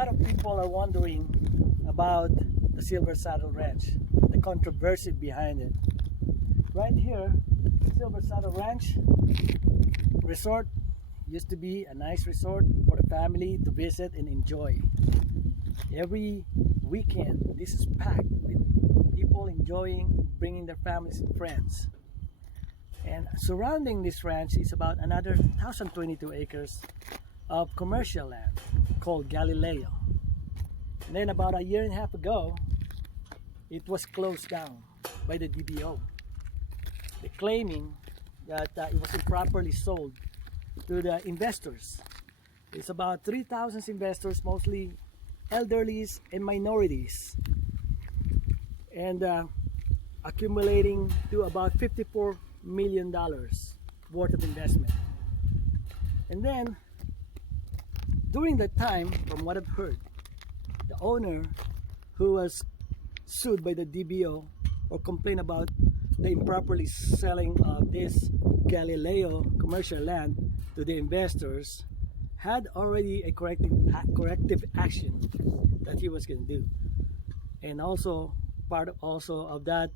lot of people are wondering about the Silver Saddle Ranch, the controversy behind it. Right here, Silver Saddle Ranch resort used to be a nice resort for the family to visit and enjoy. Every weekend, this is packed with people enjoying, bringing their families and friends. And surrounding this ranch is about another 1,022 acres of commercial land called Galileo. And then about a year and a half ago, it was closed down by the DBO. They're claiming that it was improperly sold to the investors. It's about 3,000 investors, mostly elderlies and minorities, and accumulating to about $54 million worth of investment. And then during that time, from what I've heard, the owner who was sued by the DBO or complained about the improperly selling of this Galileo commercial land to the investors had already a corrective action that he was going to do. And also part of that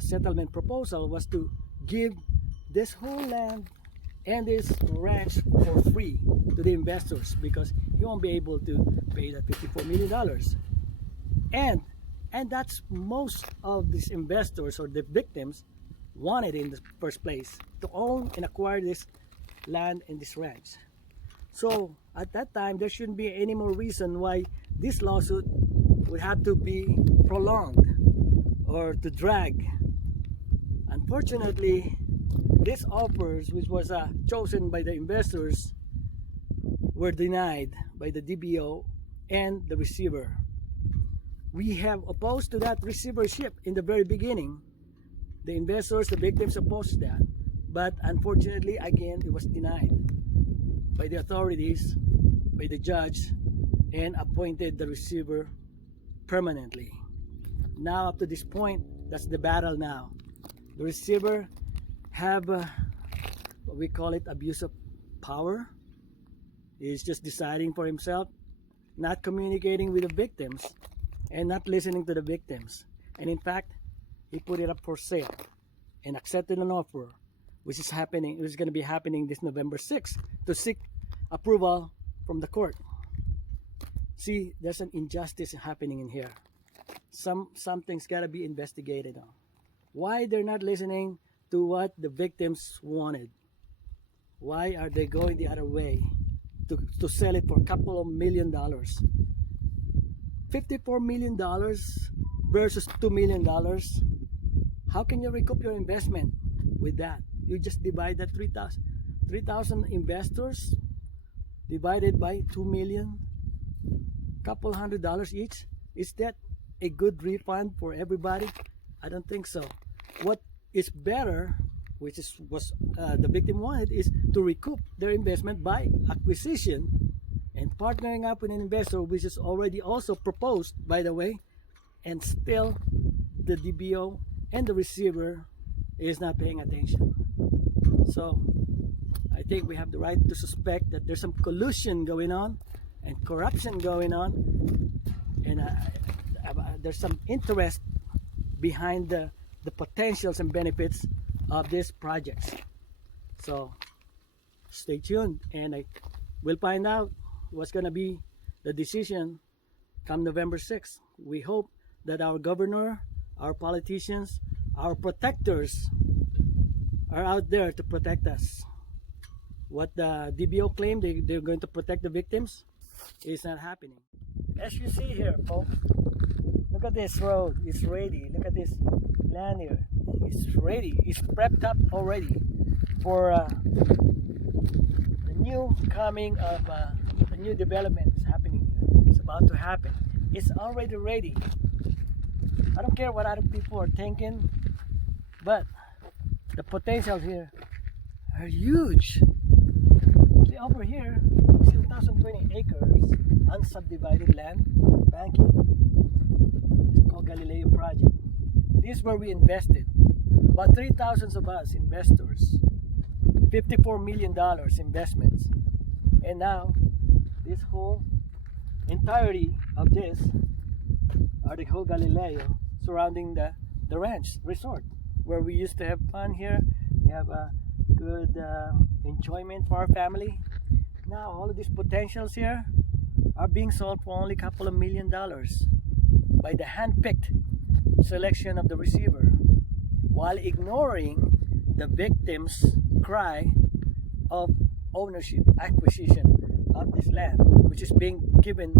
settlement proposal was to give this whole land and this ranch for free to the investors, because he won't be able to pay that $54 million. And that's most of these investors or the victims wanted in the first place, to own and acquire this land and this ranch. So at that time, there shouldn't be any more reason why this lawsuit would have to be prolonged or to drag. Unfortunately, these offers, which was chosen by the investors, were denied by the DBO and the receiver. We have opposed to that receivership in the very beginning. The investors, the victims opposed that, but unfortunately, again, it was denied by the authorities, by the judge, and appointed the receiver permanently. Now, up to this point, that's the battle now. The receiver have what we call it abuse of power. He's just deciding for himself, not communicating with the victims and not listening to the victims. And in fact, he put it up for sale and accepted an offer, which is going to be happening this November 6th, to seek approval from the court. See, there's an injustice happening in here. Something's got to be investigated on. Why they're not listening to what the victims wanted? Why are they going the other way to sell it for a couple of $1 million? $54 million versus $2 million. How can you recoup your investment with that? You just divide that 3,000 investors divided by 2 million, couple $100 each. Is that a good refund for everybody? I don't think so. What is better, which is was the victim wanted, is to recoup their investment by acquisition and partnering up with an investor, which is already also proposed, by the way, and still the DBO and the receiver is not paying attention. So I think we have the right to suspect that there's some collusion going on and corruption going on, and there's some interest behind the potentials and benefits of these projects. So stay tuned, and we'll find out what's going to be the decision come November 6th. We hope that our governor, our politicians, our protectors are out there to protect us. What the DBO claimed they're going to protect the victims is not happening. As you see here, folks, look at this road. It's ready. Look at this land here. It's ready. It's prepped up already for the new coming of the new development is happening here. It's about to happen. It's already ready. I don't care what other people are thinking, but the potentials here are huge. See, over here, you see 1,020 acres unsubdivided land banking. It's called Galileo project. This is where we invested. About 3,000 of us investors, $54 million investments, and now this whole entirety of this are the whole Galileo surrounding the ranch resort where we used to have fun here. We have a good enjoyment for our family. Now all of these potentials here are being sold for only a couple of $1 million by the hand-picked selection of the receiver, while ignoring the victim's cry of ownership, acquisition of this land, which is being given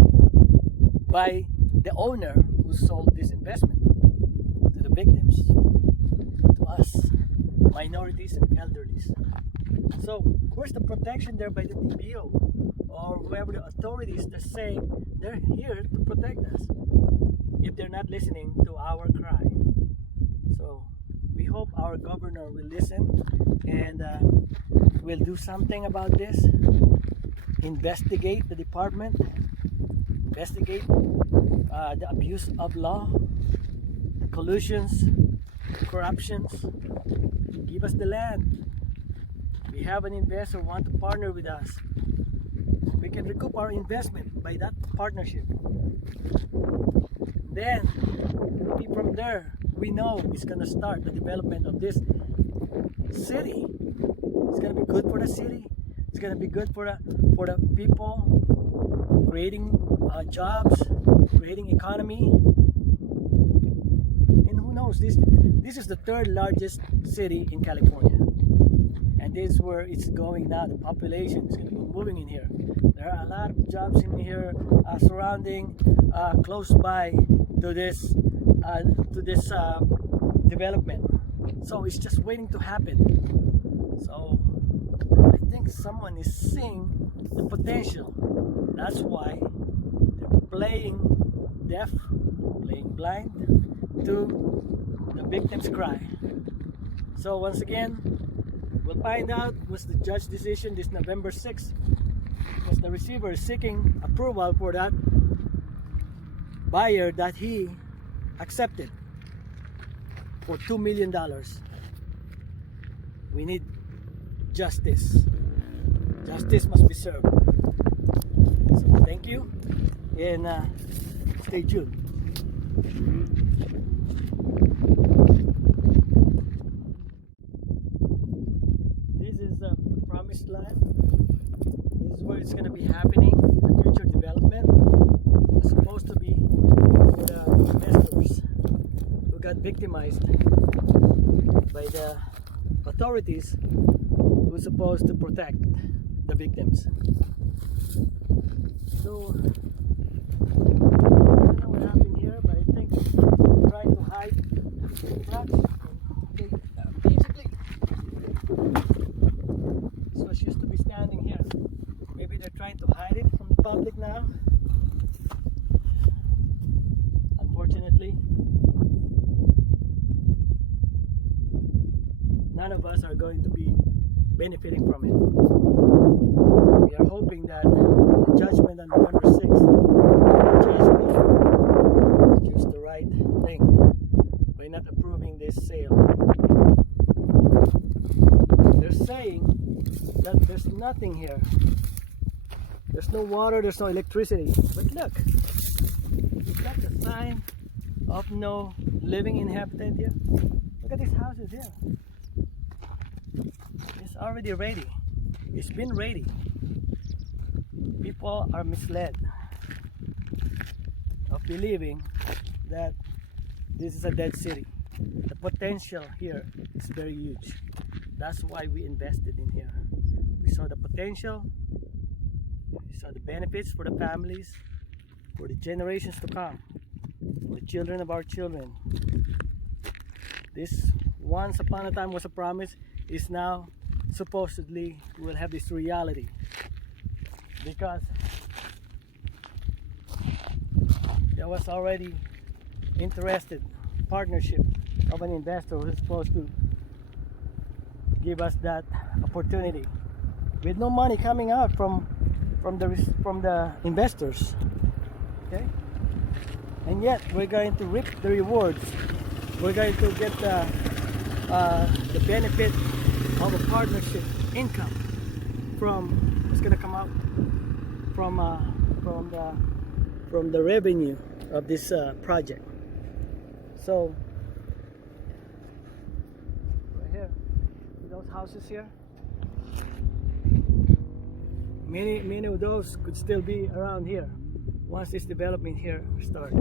by the owner who sold this investment to the victims, to us, minorities and elderlies. So where's the protection there by the TPO or whoever the authorities that say they're here to protect us if they're not listening to our cry? So we hope our governor will listen and will do something about this, investigate the department, investigate the abuse of law, the collusions, corruptions. Give us the land. We have an investor who wants to partner with us. We can recoup our investment by that partnership. Then from there we know it's going to start the development of this city. It's going to be good for the city. It's going to be good for the people, creating jobs, creating economy. And who knows, this is the third largest city in California, and this is where it's going now. The population is going to be moving in here. There are a lot of jobs in here surrounding, close by to this development. So it's just waiting to happen. So I think someone is seeing the potential. That's why they're playing deaf, playing blind to the victim's cry. So once again, we'll find out what's the judge decision this November 6th, because the receiver is seeking approval for that buyer that he accepted for $2 million. We need justice. Justice must be served. So thank you, and stay tuned. This is the promised land. This is where it's going to be happening. The future development was supposed to be for the investors who got victimized by the authorities who are supposed to protect the victims. So I don't know what happened here, but I think they're trying to hide trucks. Basically, this was used to be standing here. Maybe they're trying to hide it from the public now. Unfortunately, none of us are going to be benefiting from it. We are hoping that the judgment on November 6th, the judge will choose the right thing by not approving this sale. They're saying that there's nothing here. There's no water, there's no electricity. But look, is that the sign of no living inhabitant here? Look at these houses here. It's already ready. It's been ready. People are misled of believing that this is a dead city. The potential here is very huge. That's why we invested in here. We saw the potential. We saw the benefits for the families, for the generations to come, for the children of our children. This once upon a time was a promise, is now supposedly will have this reality, because there was already interested partnership of an investor who is supposed to give us that opportunity with no money coming out from the investors. Okay, and yet we're going to reap the rewards. We're going to get the benefit of a partnership income from what's going to come out from the from the revenue of this project. So right here, those houses here, many of those could still be around here once this development here started.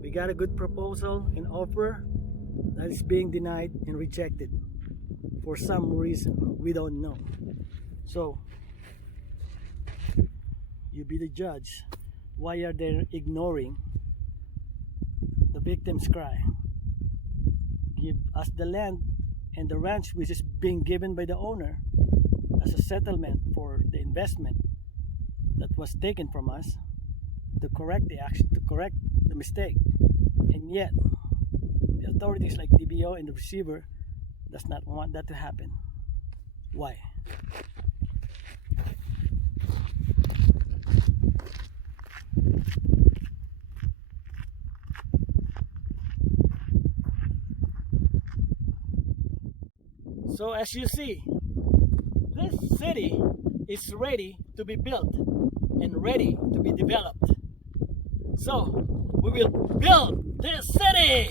We got a good proposal and offer that is being denied and rejected for some reason we don't know. So you be the judge. Why are they ignoring the victim's cry? Give us the land and the ranch which is being given by the owner as a settlement for the investment that was taken from us, to correct the action, to correct the mistake. And yet the authorities like DBO and the receiver does not want that to happen. Why? So as you see, this city is ready to be built and ready to be developed. So we will build this city!